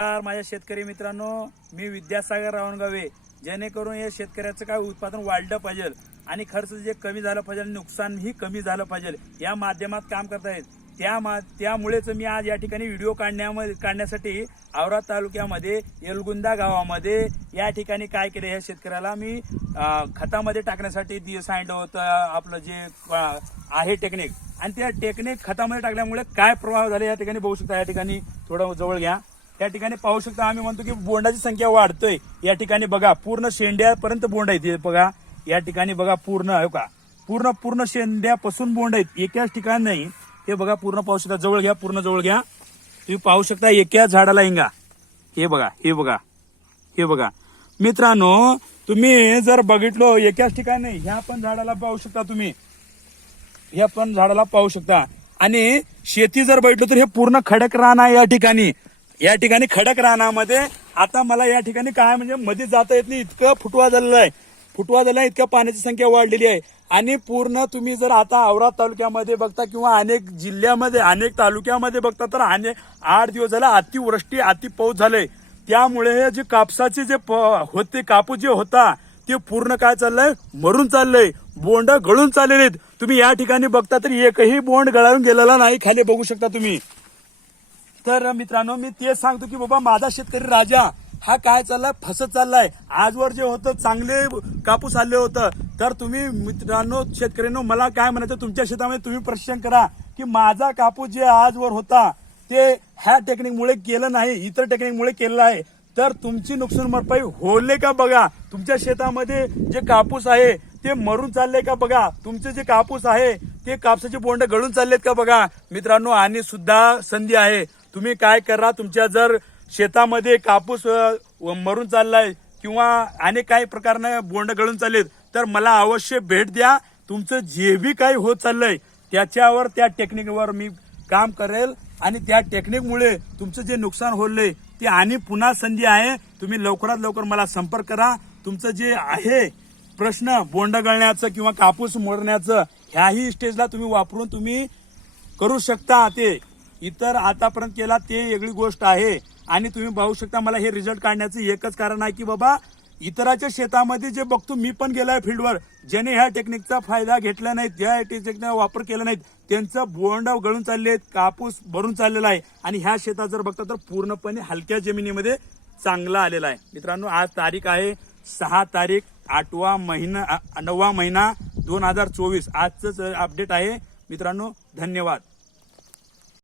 माझ्या शेतकरी मित्रांनो, मी विद्यासागर रावणगावे. जेणेकरून या शेतकऱ्याचं काय उत्पादन वाढलं पाहिजे आणि खर्च जे कमी झालं पाहिजे, नुकसानही कमी झालं पाहिजे, या माध्यमात काम करतायत. त्यामुळेच मी आज या ठिकाणी व्हिडिओ काढण्यासाठी औराद तालुक्यामध्ये एलगुंदा गावामध्ये या ठिकाणी काय केलं, या शेतकऱ्याला मी खतामध्ये टाकण्यासाठी सांगितलं होतं. आपलं जे आहे टेक्निक, आणि त्या टेक्निक खतामध्ये टाकल्यामुळे काय प्रभाव झाले या ठिकाणी बघू शकता. या ठिकाणी थोडं जवळ घ्या. या ठिकाणी पाहू शकता, आम्ही म्हणतो की बोंडाची संख्या वाढतोय. या ठिकाणी बघा पूर्ण शेंड्यापर्यंत बोंड आहेत. बघा या ठिकाणी बघा पूर्ण का पूर्ण शेंड्यापासून बोंड आहेत, एकाच ठिकाणी नाही. हे बघा पूर्ण पाहू शकता. जवळ घ्या, पूर्ण जवळ घ्या. तुम्ही पाहू शकता एका झाडाला हिंगा. हे बघा, हे बघा, हे बघा मित्रांनो, तुम्ही जर बघितलो एकाच ठिकाणी नाही, ह्या पण झाडाला पाहू शकता तुम्ही, ह्या पण झाडाला पाहू शकता. आणि शेती जर बघितलं तर हे पूर्ण खडक रान आहे. या ठिकाणी खडक रानामध्ये आता मला या ठिकाणी काय म्हणजे मध्ये जाता येत नाही, इतकं फुटवा झालेला आहे, इतक्या पाण्याची संख्या वाढलेली आहे. आणि पूर्ण तुम्ही जर आता औराद तालुक्यामध्ये बघता किंवा अनेक जिल्ह्यामध्ये, अनेक तालुक्यामध्ये बघता, तर 8 दिवस झाला अतिवृष्टी, अति पाऊस झाले. त्यामुळे जे कापसाचे जे होते, कापूस जे होता ते पूर्ण काय चाललंय, मरून चाललंय. बोंड गळून चाललेले आहेत. तुम्ही या ठिकाणी बघता तर एकही बोंड गळून गेलेला नाही. खाली बघू शकता तुम्ही. तर मित्रांनो, मी तेच सांगतो की बाबा माझा शेतकरी राजा हा काय चाललाय, फसत चाललाय. आजवर जे होतं चांगले कापूस आले होतं. तर तुम्ही मित्रांनो, शेतकऱ्यांनो, मला काय म्हणायचं, तुमच्या शेतामध्ये तुम्ही प्रशिक्षण करा की माझा कापूस जे आजवर होता ते ह्या टेक्निकमुळे केलं नाही, इतर टेक्निकमुळे केलेलं आहे. तर तुमची नुकसान भरपाई होले का बघा. तुमच्या शेतामध्ये जे कापूस आहे ते मरून चालले का बघा. तुमचे जे कापूस आहे ते कापसाचे बोंड गळून चाललेत का बघा मित्रांनो. आणि सुद्धा संधी आहे, तुम्ही काय करा, तुमच्या जर शेतामध्ये कापूस मरून चाललाय किंवा अनेक काही प्रकारने बोंड गळून चाललेत, तर मला अवश्य भेट द्या. तुमचं जे बी काही होत चाललंय त्याच्यावर, त्या टेक्निकवर मी काम करेल. आणि त्या टेक्निकमुळे तुमचं जे नुकसान होलंय ते आणि पुन्हा संधी आहे. तुम्ही लवकरात लवकर मला संपर्क करा. तुमचं जे आहे प्रश्न बोंड गळण्याचं किंवा कापूस मोडण्याचं, ह्याही स्टेजला तुम्ही वापरून तुम्ही करू शकता. ते इतर आतापर्यंत केला ते वेगळी गोष्ट आहे. आणि तुम्ही पाहू शकता, मला हे रिझल्ट काढण्याचं एकच कारण आहे की बाबा इतराच्या शेतामध्ये जे बघतो, मी पण गेलाय फील्डवर, ज्याने ह्या टेक्निकचा फायदा घेतला नाही, ज्या टेक्निकचा वापर केला नाही, त्यांचं बोंड गळून चालले, कापूस भरून चाललेला आहे. आणि ह्या शेतात जर बघता तर पूर्णपणे हलक्या जमिनीमध्ये चांगला आलेला आहे. मित्रांनो, आज तारीख आहे 6 तारीख 9 महिना 2024. आजच अपडेट आहे मित्रांनो. धन्यवाद.